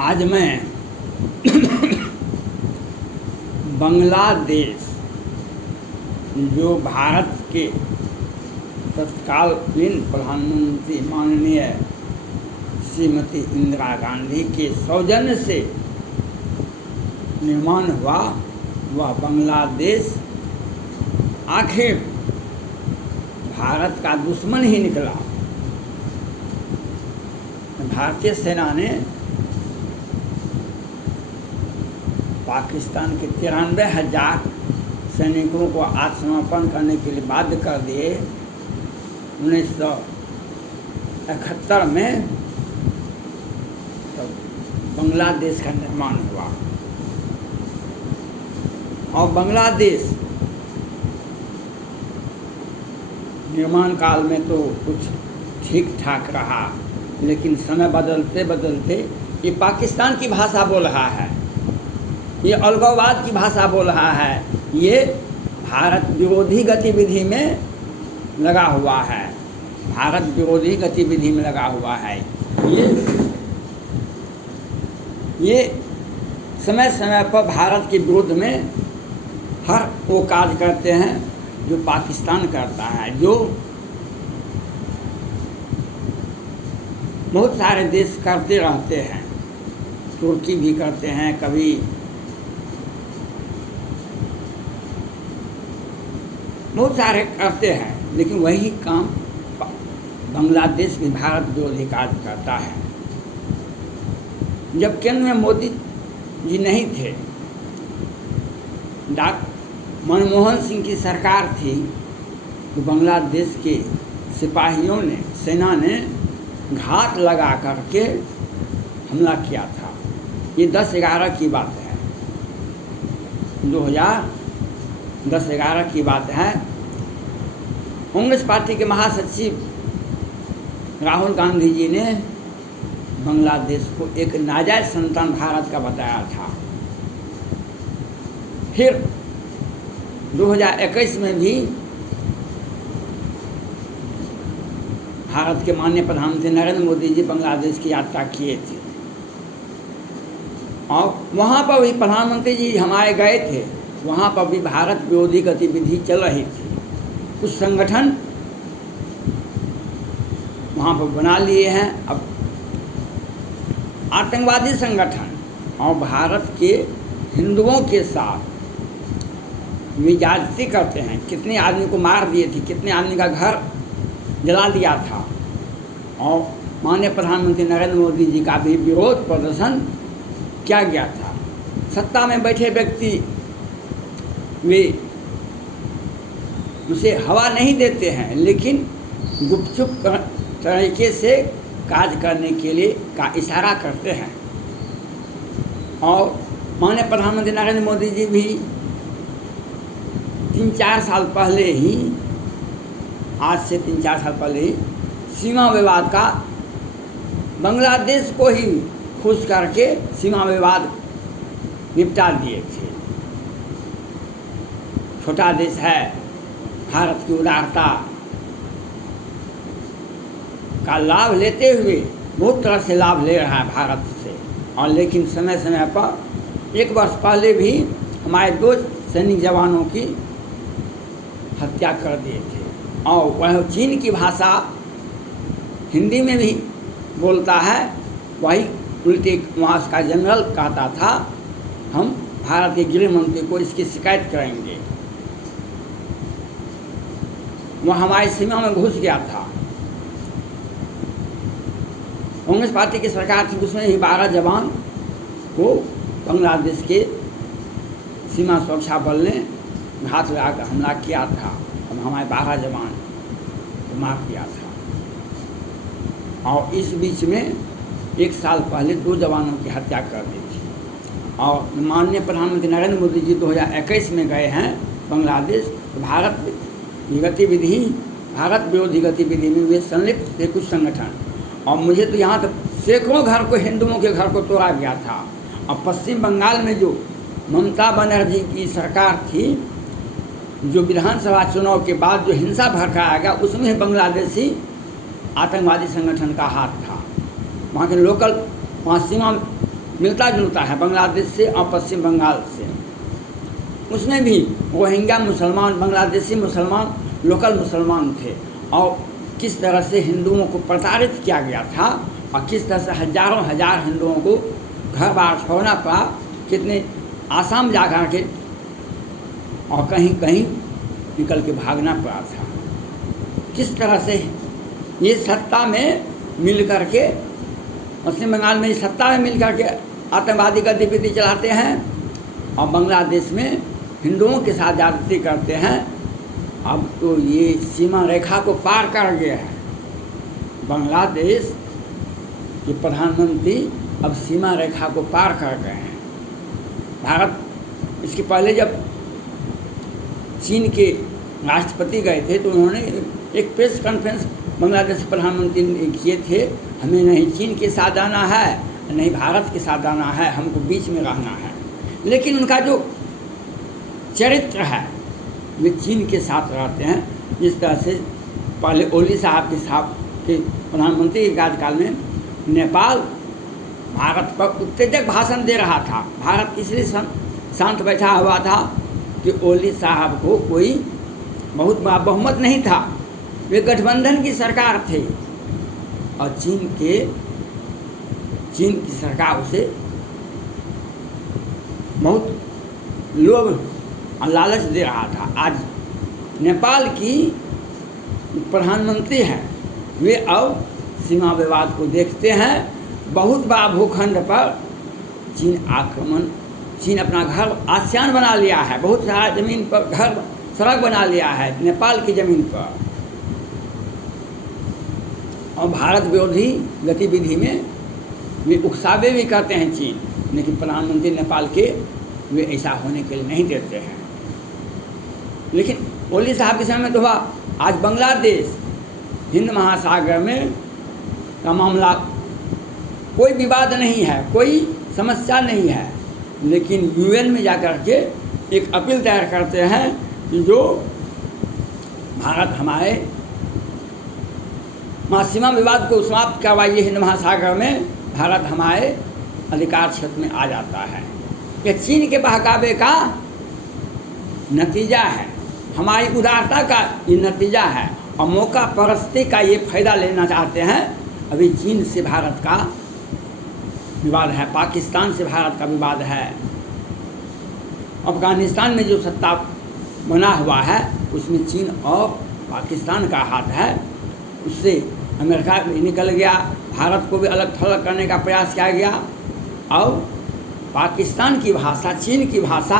आज मैं बांग्लादेश, जो भारत के तत्कालीन प्रधानमंत्री माननीय श्रीमती इंदिरा गांधी के सौजन्य से निर्माण हुआ, वह बांग्लादेश आखिर भारत का दुश्मन ही निकला। भारतीय सेना ने पाकिस्तान के 93,000 सैनिकों को आत्मसमर्पण करने के लिए बाध्य कर दिए। 1971 में तो बांग्लादेश का निर्माण हुआ और बांग्लादेश निर्माण काल में तो कुछ ठीक ठाक रहा, लेकिन समय बदलते बदलते ये पाकिस्तान की भाषा बोल रहा है, ये अलगाववाद की भाषा बोल रहा है, ये भारत विरोधी गतिविधि में लगा हुआ है, भारत विरोधी गतिविधि में लगा हुआ है। ये समय समय पर भारत के विरुद्ध में हर वो कार्य करते हैं जो पाकिस्तान करता है, जो बहुत सारे देश करते रहते हैं। तुर्की भी करते हैं, कभी बहुत सारे करते हैं, लेकिन वही काम बांग्लादेश भी भारत विरोधी कार्य करता है। जब केंद्र में मोदी जी नहीं थे, मनमोहन सिंह की सरकार थी, तो बांग्लादेश के सिपाहियों ने, सेना ने घात लगा करके हमला किया था। ये 10/11 की बात है, 2010-11 की बात है। कांग्रेस पार्टी के महासचिव राहुल गांधी जी ने बांग्लादेश को एक नाजायज संतान भारत का बताया था। फिर 2021 में भी भारत के माननीय प्रधानमंत्री नरेंद्र मोदी जी बांग्लादेश की यात्रा किए थे और वहाँ पर भी प्रधानमंत्री जी हमारे गए थे। वहाँ पर भी भारत विरोधी गतिविधि चल रही थी। कुछ संगठन वहाँ पर बना लिए हैं अब आतंकवादी संगठन, और भारत के हिंदुओं के साथ ज्यादती करते हैं। कितने आदमी को मार दिए थे, कितने आदमी का घर जला दिया था, और माननीय प्रधानमंत्री नरेंद्र मोदी जी का भी विरोध प्रदर्शन किया गया था। सत्ता में बैठे व्यक्ति वे उसे हवा नहीं देते हैं, लेकिन गुपचुप तरीके से कार्य करने के लिए का इशारा करते हैं। और माननीय प्रधानमंत्री नरेंद्र मोदी जी भी 3-4 साल पहले ही, आज से 3-4 साल पहले ही सीमा विवाद का, बांग्लादेश को ही खुश करके सीमा विवाद निपटा दिए थे। छोटा देश है, भारत की उदारता का लाभ लेते हुए बहुत तरह से लाभ ले रहा है भारत से। और लेकिन समय समय पर 1 वर्ष पहले भी हमारे 2 सैनिक जवानों की हत्या कर दिए थे। और वह चीन की भाषा हिंदी में भी बोलता है, वही उल्टे वहाँ का जनरल कहता था, हम भारत के गृह मंत्री को इसकी शिकायत करेंगे। वह हमारी सीमा में घुस गया था। कांग्रेस पार्टी की सरकार थी, उसमें ही 12 जवान को बांग्लादेश के सीमा सुरक्षा बल ने घात लगाकर हमला किया था और हमारे 12 जवान को मार दिया था। और इस बीच में 1 साल पहले 2 जवानों की हत्या कर दी थी। और माननीय प्रधानमंत्री नरेंद्र मोदी जी 2021 में गए हैं बांग्लादेश। तो भारत विरोधी गतिविधि में वे संलिप्त थे कुछ संगठन। और मुझे तो यहाँ तक सैकड़ों घर को, हिंदुओं के घर को तोड़ा गया था। और पश्चिम बंगाल में जो ममता बनर्जी की सरकार थी, जो विधानसभा चुनाव के बाद जो हिंसा भड़काया गया, उसमें बांग्लादेशी आतंकवादी संगठन का हाथ था। वहाँ के लोकल, वहाँ सीमा मिलता जुलता है बांग्लादेश से और पश्चिम बंगाल से। उसमें भी रोहिंग्या मुसलमान, बांग्लादेशी मुसलमान लोकल मुसलमान थे और किस तरह से हिंदुओं को प्रताड़ित किया गया था और किस तरह से हजारों हजार हिंदुओं को घर बार छोड़ना पड़ा, कितने आसाम जा कर के और कहीं कहीं निकल के भागना पड़ा था। किस तरह से ये सत्ता में मिल कर के, पश्चिम बंगाल में सत्ता में मिल कर के आतंकवादी गतिविधि चलाते हैं और बांग्लादेश में हिंदुओं के साथ ज्यादती करते हैं। अब तो ये सीमा रेखा को पार कर गया है। बांग्लादेश के प्रधानमंत्री अब सीमा रेखा को पार कर गए हैं। भारत, इसके पहले जब चीन के राष्ट्रपति गए थे तो उन्होंने एक प्रेस कॉन्फ्रेंस बांग्लादेश प्रधानमंत्री ने किए थे, हमें नहीं चीन के साथ आना है नहीं भारत के साथ आना है, हमको बीच में रहना है। लेकिन उनका जो चरित्र है वे चीन के साथ रहते हैं। जिस तरह से पहले ओली साहब के प्रधानमंत्री के कार्यकाल में नेपाल भारत पर उत्तेजक भाषण दे रहा था। भारत इसलिए शांत बैठा हुआ था कि ओली साहब को कोई बहुत बड़ा बहुमत नहीं था, वे गठबंधन की सरकार थे और चीन की सरकार उसे बहुत लोभ और लालच दे रहा था। आज नेपाल की प्रधानमंत्री हैं, वे अब सीमा विवाद को देखते हैं। बहुत बड़ा भूखंड पर चीन अपना घर आसियान बना लिया है, बहुत सारा जमीन पर घर सड़क बना लिया है नेपाल की ज़मीन पर और भारत विरोधी गतिविधि में वे उकसावे भी करते हैं चीन, लेकिन प्रधानमंत्री नेपाल के वे ऐसा होने के लिए नहीं देते हैं। लेकिन ओली साहब के समय में तो हुआ। आज बांग्लादेश हिंद महासागर में का मामला कोई विवाद नहीं है, कोई समस्या नहीं है, लेकिन यूएन में जाकर के एक अपील तैयार करते हैं कि जो भारत हमारे सीमा विवाद को समाप्त करवाइए, हिंद महासागर में भारत हमारे अधिकार क्षेत्र में आ जाता है। यह चीन के बहकावे का नतीजा है, हमारी उदारता का ये नतीजा है और मौका परस्ती का ये फायदा लेना चाहते हैं। अभी चीन से भारत का विवाद है, पाकिस्तान से भारत का विवाद है, अफगानिस्तान में जो सत्ता बना हुआ है उसमें चीन और पाकिस्तान का हाथ है। उससे अमेरिका भी निकल गया, भारत को भी अलग थलग करने का प्रयास किया गया और पाकिस्तान की भाषा, चीन की भाषा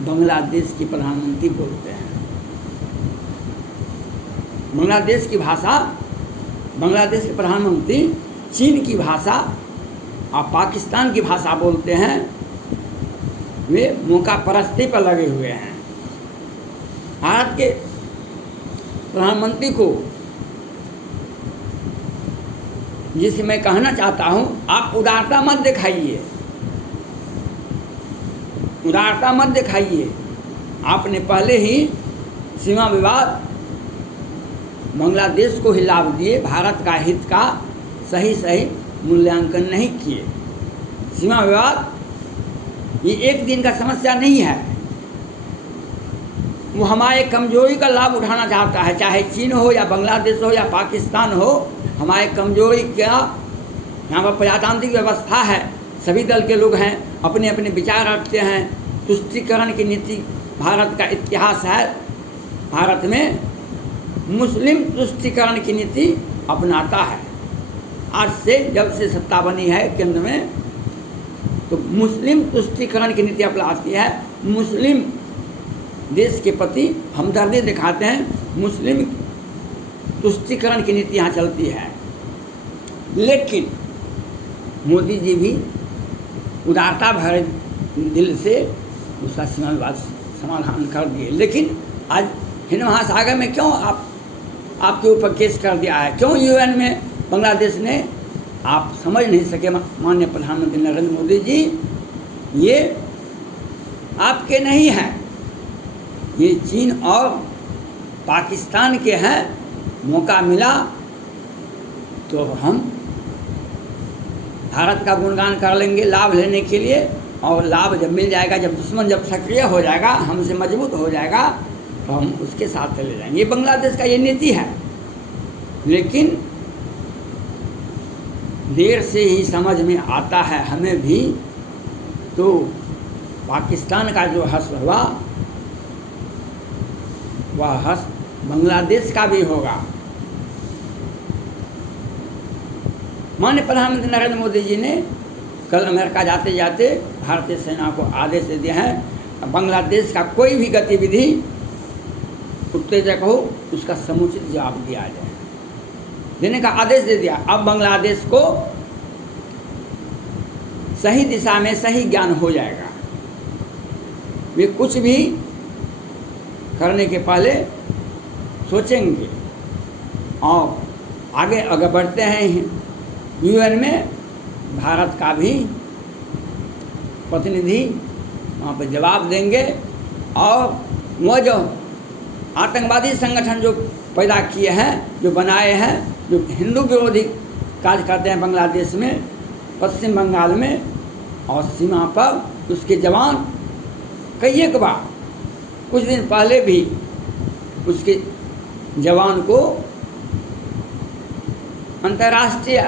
बांग्लादेश की प्रधानमंत्री बोलते हैं। बांग्लादेश की भाषा, बांग्लादेश के प्रधानमंत्री चीन की भाषा और पाकिस्तान की भाषा बोलते हैं। वे मौका परस्ती पर लगे हुए हैं। भारत के प्रधानमंत्री को जिसे मैं कहना चाहता हूं, आप उदारता मत दिखाइए, उदारता मत दिखाइए। आपने पहले ही सीमा विवाद बांग्लादेश को ही लाभ दिए, भारत का हित का सही मूल्यांकन नहीं किए। सीमा विवाद ये एक दिन का समस्या नहीं है, वो हमारे कमजोरी का लाभ उठाना चाहता है, चाहे चीन हो या बांग्लादेश हो या पाकिस्तान हो। हमारे कमजोरी क्या, यहाँ पर प्रजातांत्रिक व्यवस्था है, सभी दल के लोग हैं, अपने अपने विचार रखते हैं। तुष्टीकरण की नीति भारत का इतिहास है। भारत में मुस्लिम तुष्टीकरण की नीति अपनाता है। आज से जब से सत्ता बनी है केंद्र में, तो मुस्लिम तुष्टीकरण की नीति अपनाती है। मुस्लिम देश के प्रति हमदर्दी दिखाते हैं, मुस्लिम तुष्टीकरण की नीति यहाँ चलती है। लेकिन मोदी जी भी उदारता भरे दिल से उसका सीमा विवाद समाधान कर दिए। लेकिन आज हिंद महासागर में क्यों आपके ऊपर केस कर दिया है, क्यों यूएन में बांग्लादेश ने, आप समझ नहीं सके माननीय प्रधानमंत्री नरेंद्र मोदी जी, ये आपके नहीं हैं, ये चीन और पाकिस्तान के हैं। मौका मिला तो हम भारत का गुणगान कर लेंगे लाभ लेने के लिए, और लाभ जब मिल जाएगा, जब दुश्मन जब सक्रिय हो जाएगा, हमसे मजबूत हो जाएगा, तो हम उसके साथ चले जाएंगे। ये बांग्लादेश का ये नीति है। लेकिन देर से ही समझ में आता है हमें भी। तो पाकिस्तान का जो हश्र हुआ, वह हश्र बांग्लादेश का भी होगा। माननीय प्रधानमंत्री नरेंद्र मोदी जी ने कल अमेरिका जाते जाते भारतीय सेना को आदेश दे दिया है, बांग्लादेश का कोई भी गतिविधि उत्तेजक हो उसका समुचित जवाब दिया जाए, देने का आदेश दे दिया। अब बांग्लादेश को सही दिशा में सही ज्ञान हो जाएगा। वे कुछ भी करने के पहले सोचेंगे और आगे अगर बढ़ते हैं। यूएन में भारत का भी प्रतिनिधि वहाँ पर जवाब देंगे, और वह जो आतंकवादी संगठन जो पैदा किए हैं, जो बनाए हैं, जो हिंदू विरोधी कार्य करते हैं बांग्लादेश में, पश्चिम बंगाल में और सीमा पर, उसके जवान कई एक बार कुछ दिन पहले भी उसके जवान को अंतर्राष्ट्रीय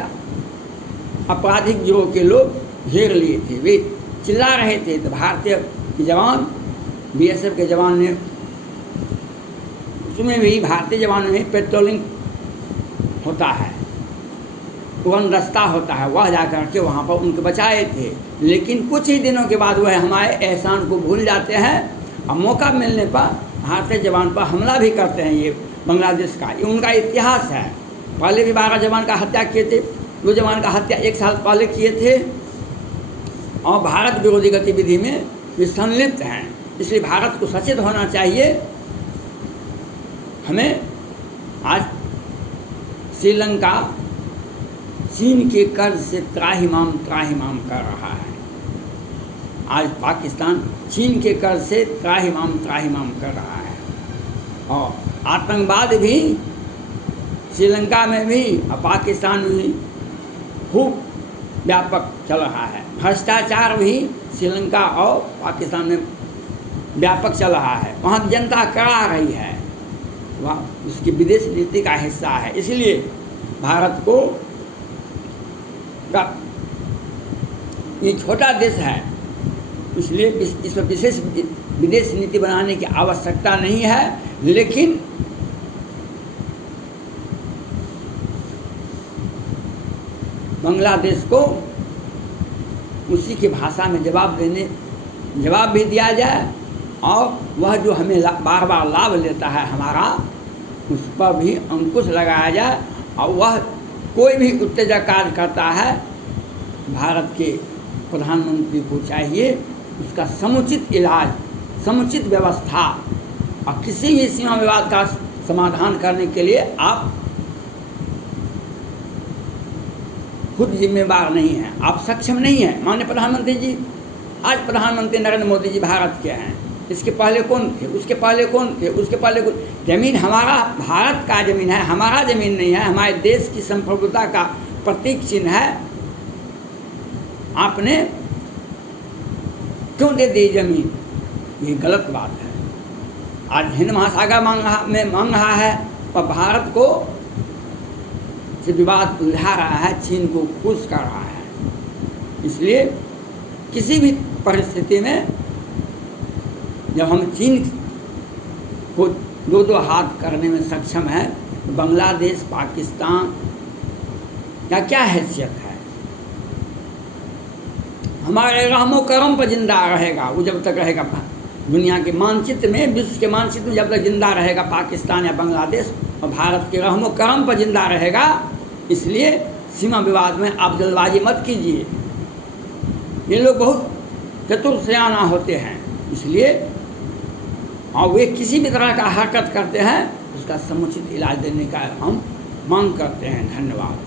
आपराधिक गिरोह के लोग घेर लिए थे। वे चिल्ला रहे थे, तो भारतीय के जवान, बीएसएफ के जवान ने, उसमें भी भारतीय जवानों में पेट्रोलिंग होता है, वन रास्ता होता है, वह जा कर के वहाँ पर उनको बचाए थे। लेकिन कुछ ही दिनों के बाद वह हमारे एहसान को भूल जाते हैं और मौका मिलने पर भारतीय जवान पर हमला भी करते हैं। ये बांग्लादेश का, ये उनका इतिहास है। पहले भी 12 जवान का हत्या किए थे, 2 जवान का हत्या 1 साल पहले किए थे, और भारत विरोधी गतिविधि में वे संलिप्त हैं। इसलिए भारत को सचेत होना चाहिए। हमें आज श्रीलंका चीन के कर्ज से त्राहिमाम कर रहा है। आज पाकिस्तान चीन के कर्ज से त्राहिमाम कर रहा है, और आतंकवाद भी श्रीलंका में भी और पाकिस्तान में भी खूब व्यापक चल रहा है। भ्रष्टाचार भी श्रीलंका और पाकिस्तान में व्यापक चल रहा है। वहाँ जनता करा रही है, वह उसकी विदेश नीति का हिस्सा है। इसलिए भारत को ये छोटा देश है, इसलिए इस पर विशेष विदेश नीति बनाने की आवश्यकता नहीं है। लेकिन बांग्लादेश को उसी की भाषा में जवाब भी दिया जाए, और वह जो हमें बार बार लाभ लेता है हमारा, उस पर भी अंकुश लगाया जाए। और वह कोई भी उत्तेजक कार्य करता है, भारत के प्रधानमंत्री को चाहिए उसका समुचित इलाज, समुचित व्यवस्था, और किसी भी सीमा विवाद का समाधान करने के लिए आप खुद जिम्मेदार नहीं हैं, आप सक्षम नहीं हैं। माननीय प्रधानमंत्री जी, आज प्रधानमंत्री नरेंद्र मोदी जी भारत के हैं, इसके पहले कौन थे, उसके पहले कौन थे, उसके पहले कौन। जमीन हमारा भारत का जमीन है, हमारा जमीन नहीं है, हमारे देश की संप्रभुता का प्रतीक चिन्ह है। आपने क्यों दे दी जमीन? ये गलत बात है। आज हिंद महासागर मांग रहा है, और भारत को से विवाद उलझा रहा है, चीन को खुश कर रहा है। इसलिए किसी भी परिस्थिति में जब हम चीन को 2 हाथ करने में सक्षम है, तो बांग्लादेश, पाकिस्तान का क्या हैसियत है? हमारे रहमो करम पर जिंदा रहेगा वो, जब तक रहेगा दुनिया के मानचित्र में, विश्व के मानचित्र में जब तक जिंदा रहेगा पाकिस्तान या बांग्लादेश, और भारत के रहमो करम पर जिंदा रहेगा। इसलिए सीमा विवाद में आप जल्दबाजी मत कीजिए। ये लोग बहुत चतुर सयाना होते हैं, इसलिए और वे किसी भी तरह का हरकत करते हैं, उसका समुचित इलाज देने का हम मांग करते हैं। धन्यवाद।